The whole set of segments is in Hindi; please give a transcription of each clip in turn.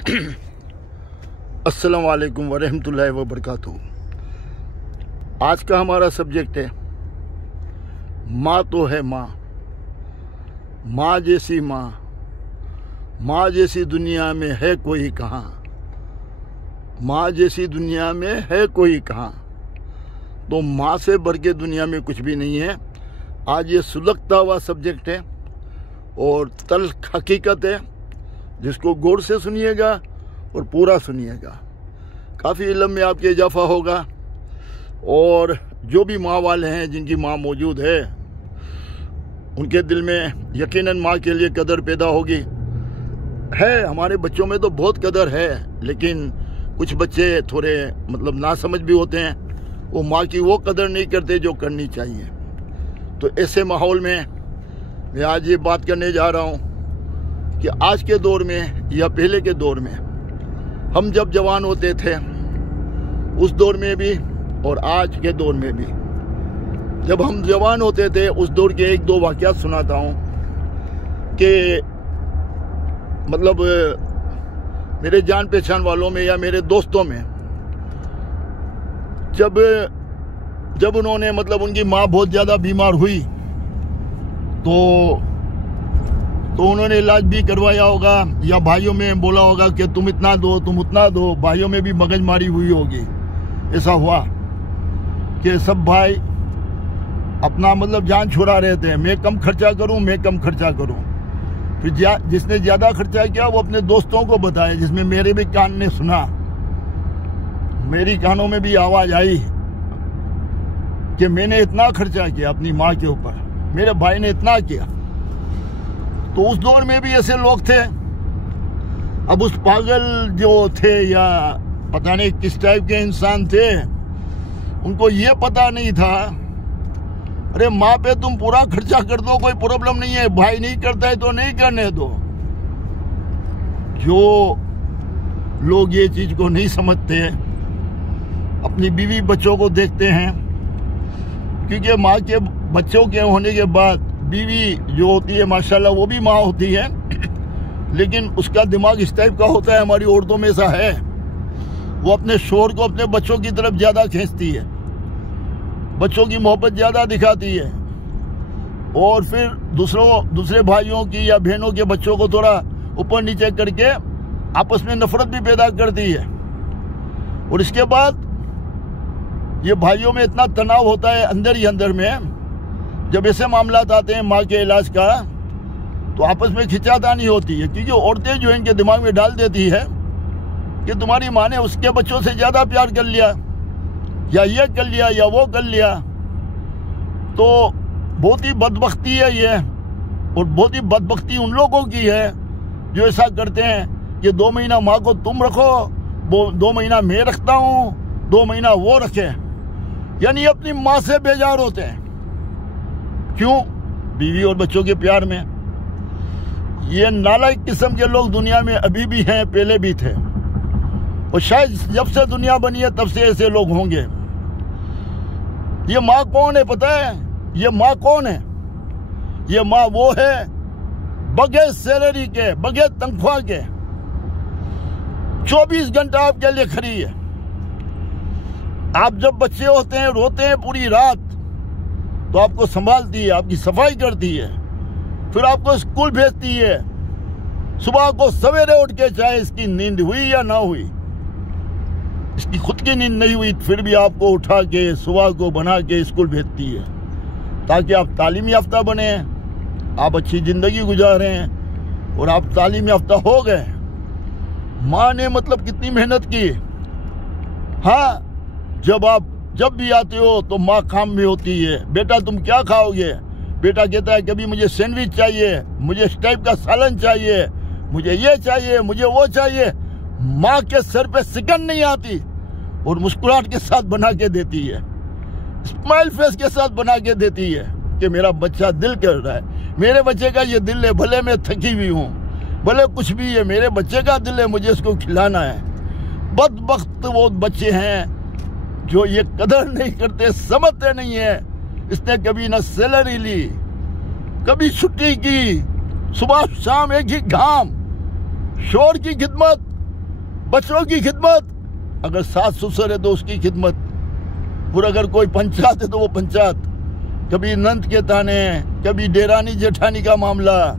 अस्सलाम वालेकुम वरहमतुल्लाहि वबरकातुहू। आज का हमारा सब्जेक्ट है माँ तो है माँ, माँ जैसी माँ, माँ जैसी दुनिया में है कोई कहाँ, माँ जैसी दुनिया में है कोई कहाँ। तो माँ से बढ़ के दुनिया में कुछ भी नहीं है। आज ये सुलगता हुआ सब्जेक्ट है और तल्ख हकीकत है, जिसको गौर से सुनिएगा और पूरा सुनिएगा। काफ़ी इल्म में आपके इजाफा होगा और जो भी माँ वाले हैं, जिनकी माँ मौजूद है, उनके दिल में यकीनन माँ के लिए कदर पैदा होगी। है, हमारे बच्चों में तो बहुत कदर है, लेकिन कुछ बच्चे थोड़े नासमझ भी होते हैं। वो माँ की वो कदर नहीं करते जो करनी चाहिए। तो ऐसे माहौल में मैं आज ये बात करने जा रहा हूँ कि आज के दौर में या पहले के दौर में, हम जब जवान होते थे उस दौर में भी और आज के दौर में भी, जब हम जवान होते थे उस दौर के एक दो वाक़यात सुनाता हूँ कि मेरे जान पहचान वालों में या मेरे दोस्तों में जब उन्होंने उनकी माँ बहुत ज़्यादा बीमार हुई तो उन्होंने इलाज भी करवाया होगा, या भाइयों में बोला होगा कि तुम इतना दो, तुम उतना दो। भाइयों में भी मगजमारी हुई होगी। ऐसा हुआ कि सब भाई अपना जान छुड़ा रहे थे, मैं कम खर्चा करूं, मैं कम खर्चा करूं। फिर जिसने ज़्यादा खर्चा किया वो अपने दोस्तों को बताया, जिसमें मेरे भी कान ने सुना, मेरी कानों में भी आवाज़ आई कि मैंने इतना खर्चा किया अपनी माँ के ऊपर, मेरे भाई ने इतना किया। तो उस दौर में भी ऐसे लोग थे। अब उस पागल जो थे या पता नहीं किस टाइप के इंसान थे, उनको ये पता नहीं था, अरे माँ पे तुम पूरा खर्चा कर दो, कोई प्रॉब्लम नहीं है, भाई नहीं करता है तो नहीं करने दो। जो लोग ये चीज को नहीं समझते, अपनी बीवी बच्चों को देखते हैं, क्योंकि माँ के बच्चों के होने के बाद बीवी जो होती है माशाल्लाह वो भी माँ होती है, लेकिन उसका दिमाग इस टाइप का होता है, हमारी औरतों में ऐसा है, वो अपने शोहर को अपने बच्चों की तरफ ज़्यादा खींचती है, बच्चों की मोहब्बत ज़्यादा दिखाती है, और फिर दूसरे भाइयों की या बहनों के बच्चों को थोड़ा ऊपर नीचे करके आपस में नफरत भी पैदा करती है। और इसके बाद ये भाइयों में इतना तनाव होता है अंदर ही अंदर में, जब ऐसे मामला आते हैं माँ के इलाज का, तो आपस में खिंचातानी होती है, क्योंकि औरतें जो इनके दिमाग में डाल देती है कि तुम्हारी माँ ने उसके बच्चों से ज़्यादा प्यार कर लिया, या ये कर लिया या वो कर लिया। तो बहुत ही बदबख्ती है ये, और बहुत ही बदबख्ती उन लोगों की है जो ऐसा करते हैं कि 2 महीना माँ को तुम रखो, 2 महीना मैं रखता हूँ, 2 महीना वो रखे, यानी अपनी माँ से बेजार होते हैं। क्यों? बीवी और बच्चों के प्यार में। ये नालायक किस्म के लोग दुनिया में अभी भी हैं, पहले भी थे, और शायद जब से दुनिया बनी है तब से ऐसे लोग होंगे। ये माँ कौन है पता है? ये माँ कौन है? ये माँ वो है बगैर सैलरी के, बगैर तनख्वाह के 24 घंटा आपके लिए खड़ी है। आप जब बच्चे होते हैं, रोते हैं पूरी रात, तो आपको संभालती है, आपकी सफाई करती है, फिर आपको स्कूल भेजती है, सुबह को सवेरे उठ के, चाहे इसकी नींद हुई या ना हुई, इसकी खुद की नींद नहीं हुई, फिर भी आपको उठा के सुबह को बना के स्कूल भेजती है, ताकि आप तालीम याफ्ता बने, आप अच्छी जिंदगी गुजारें और आप तालीम याफ्ता हो गए। माँ ने कितनी मेहनत की। हाँ, जब भी आते हो तो माँ काम में होती है, बेटा तुम क्या खाओगे? बेटा कहता है कभी मुझे सैंडविच चाहिए, मुझे इस टाइप का सालन चाहिए, मुझे ये चाहिए, मुझे वो चाहिए। माँ के सर पे सिकन नहीं आती और मुस्कुराहट के साथ बना के देती है, स्माइल फेस के साथ बना के देती है कि मेरा बच्चा दिल कर रहा है, मेरे बच्चे का ये दिल है, भले मैं थकी हुई हूँ, भले कुछ भी है, मेरे बच्चे का दिल है, मुझे इसको खिलाना है। बदबख्त वो बच्चे हैं जो ये कदर नहीं करते, समझते नहीं है। इसने कभी ना सैलरी ली, कभी छुट्टी की, सुबह शाम एक ही घाम, शोर की खिदमत, बच्चों की खिदमत, अगर सास ससुर है तो उसकी खिदमत, और अगर कोई पंचायत है तो वो पंचायत, कभी नंद के ताने, कभी डेरानी जेठानी का मामला,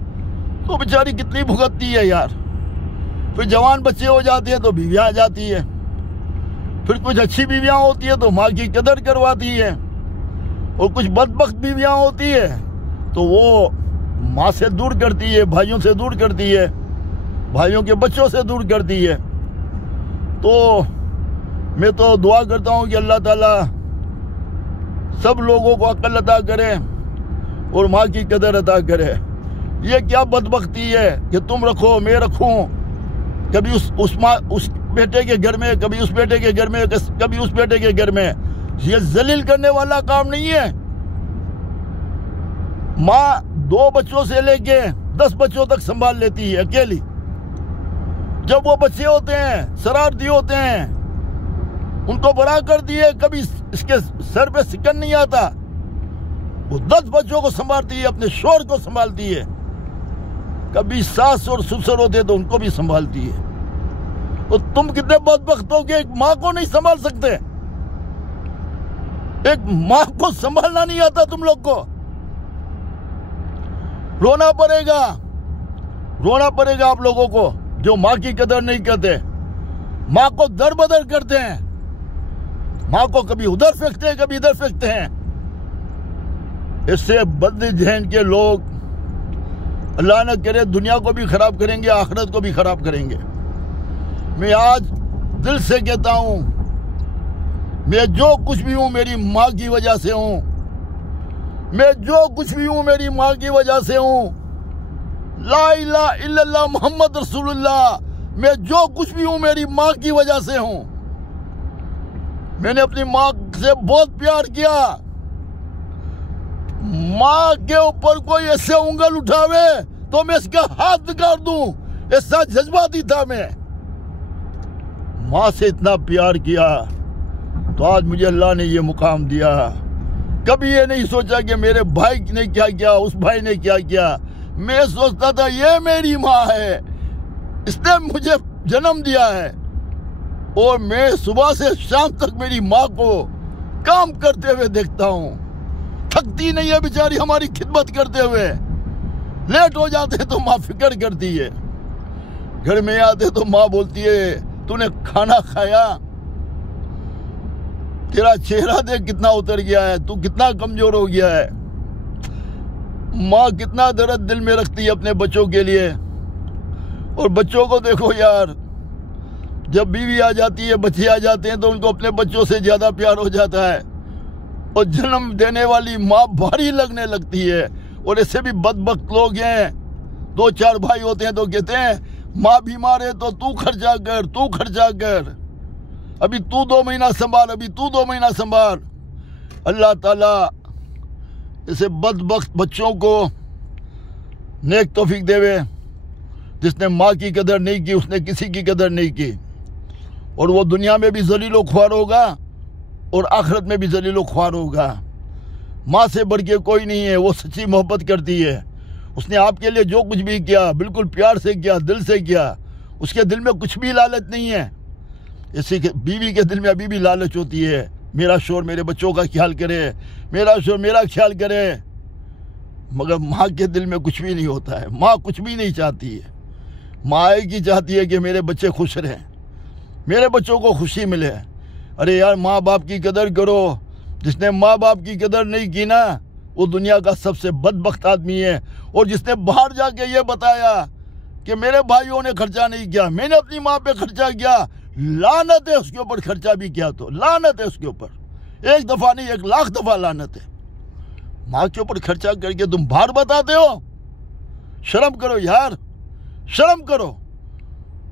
तो बेचारी कितनी भुगतती है यार। फिर जवान बच्चे हो जाते हैं तो बीवियाँ आ जाती है, फिर कुछ अच्छी बीवियाँ होती है तो माँ की कदर करवाती है, और कुछ बदबख्त बीवियाँ होती है तो वो माँ से दूर करती है, भाइयों से दूर करती है, भाइयों के बच्चों से दूर करती है। तो मैं तो दुआ करता हूँ कि अल्लाह ताला सब लोगों को अक्ल अता करे और माँ की कदर अता करे। ये क्या बदबख्ती है कि तुम रखो मैं रखूं, कभी उस बेटे के घर में, कभी उस बेटे के घर में, कभी उस बेटे के घर में। ये जलील करने वाला काम नहीं है। माँ 2 बच्चों से लेके 10 बच्चों तक संभाल लेती है अकेली। जब वो बच्चे होते हैं, शरारती होते हैं, उनको बड़ा कर दिए, कभी इसके सर पे सिकन नहीं आता, वो 10 बच्चों को संभालती है, अपने शोर को संभालती है। कभी सास और ससुर होते तो उनको भी संभालती है। तो तुम कितने बदबख्त हो कि एक माँ को नहीं संभाल सकते? एक माँ को संभालना नहीं आता तुम लोग को। रोना पड़ेगा आप लोगों को जो माँ की कदर नहीं करते, माँ को दर बदर करते हैं, माँ को कभी उधर फेंकते हैं, कभी इधर फेंकते हैं। इससे बदजहन के लोग अल्लाह न करे दुनिया को भी खराब करेंगे, आखिरत को भी खराब करेंगे। मैं आज दिल से कहता हूं, मैं जो कुछ भी हूं मेरी माँ की वजह से हूं। मैं जो कुछ भी हूं मेरी माँ की वजह से हूं। ला इलाहा इल्लल्लाह मोहम्मद रसूलुल्लाह। मैं जो कुछ भी हूं मेरी माँ की वजह से हूं। मैंने अपनी माँ से बहुत प्यार किया। माँ के ऊपर कोई ऐसे उंगल उठावे तो मैं इसका हाथ निकाल दूं, ऐसा जज्बाती था मैं। माँ से इतना प्यार किया तो आज मुझे अल्लाह ने ये मुकाम दिया। कभी ये नहीं सोचा कि मेरे भाई ने क्या किया, उस भाई ने क्या किया। मैं सोचता था ये मेरी माँ है, इसने मुझे जन्म दिया है, और मैं सुबह से शाम तक मेरी माँ को काम करते हुए देखता हूँ। थकती नहीं है बेचारी हमारी खिदमत करते हुए। लेट हो जाते तो माँ फिक्र करती है, घर में आते तो माँ बोलती है तूने खाना खाया, तेरा चेहरा देख कितना उतर गया है, तू कितना कमजोर हो गया है। माँ कितना दर्द दिल में रखती है अपने बच्चों के लिए। और बच्चों को देखो यार, जब बीवी आ जाती है, बच्चे आ जाते हैं तो उनको अपने बच्चों से ज्यादा प्यार हो जाता है, और जन्म देने वाली माँ भारी लगने लगती है। और ऐसे भी बदबख्त लोग हैं, 2-4 भाई होते हैं तो कहते हैं माँ बीमार है तो तू खर्चा कर, अभी तू 2 महीना संभाल, अभी तू 2 महीना संभाल। अल्लाह ताला ऐसे बदबख्त बच्चों को नेक तौफीक देवे। जिसने माँ की कदर नहीं की उसने किसी की कदर नहीं की, और वो दुनिया में भी जलीलो ख्वार होगा और आखिरत में भी जलीलो ख्वार होगा। माँ से बढ़ के कोई नहीं है, वो सच्ची मोहब्बत करती है। उसने आपके लिए जो कुछ भी किया बिल्कुल प्यार से किया, दिल से किया। उसके दिल में कुछ भी लालच नहीं है। इसी के बीवी के दिल में अभी भी लालच होती है, मेरा शोर मेरे बच्चों का ख्याल करे, मेरा शोर मेरा ख्याल करे। मगर माँ के दिल में कुछ भी नहीं होता है। माँ कुछ भी नहीं चाहती है। माँ एक ही चाहती है कि मेरे बच्चे खुश रहें, मेरे बच्चों को खुशी मिले। अरे यार, माँ बाप की कदर करो। जिसने माँ बाप की कदर नहीं की ना, वो दुनिया का सबसे बदबख्त आदमी है। और जिसने बाहर जाके ये बताया कि मेरे भाइयों ने खर्चा नहीं किया, मैंने अपनी माँ पे खर्चा किया, लानत है उसके ऊपर। खर्चा भी किया तो लानत है उसके ऊपर। 1 दफा नहीं 1 लाख दफा लानत है। माँ के ऊपर खर्चा करके तुम बाहर बताते हो। शर्म करो यार, शर्म करो।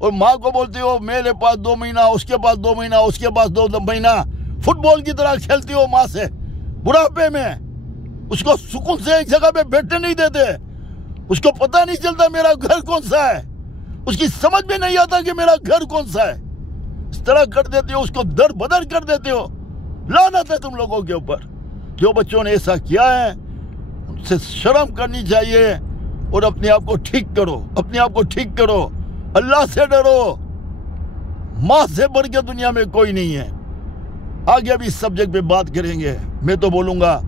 और माँ को बोलते हो मेरे पास 2 महीना, उसके पास 2 महीना, उसके पास 2 महीना। फुटबॉल की तरह खेलती हो माँ से। बुढ़ापे में उसको सुकून से एक जगह पे बैठने नहीं देते। उसको पता नहीं चलता मेरा घर कौन सा है, उसकी समझ में नहीं आता कि मेरा घर कौन सा है। इस तरह कर देते हो, उसको दर बदर कर देते हो। लानत है तुम लोगों के ऊपर। जो बच्चों ने ऐसा किया है उनसे शर्म करनी चाहिए, और अपने आप को ठीक करो, अपने आप को ठीक करो। अल्लाह से डरो। माँ से बढ़ के दुनिया में कोई नहीं है। आगे भी इस सब्जेक्ट पे बात करेंगे। मैं तो बोलूँगा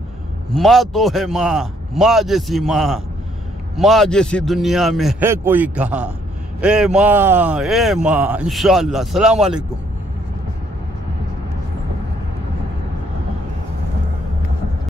माँ तो है माँ, माँ जैसी माँ, माँ जैसी दुनिया में है कोई कहाँ। ए माँ इंशाअल्लाह। अस्सलाम वालेकुम।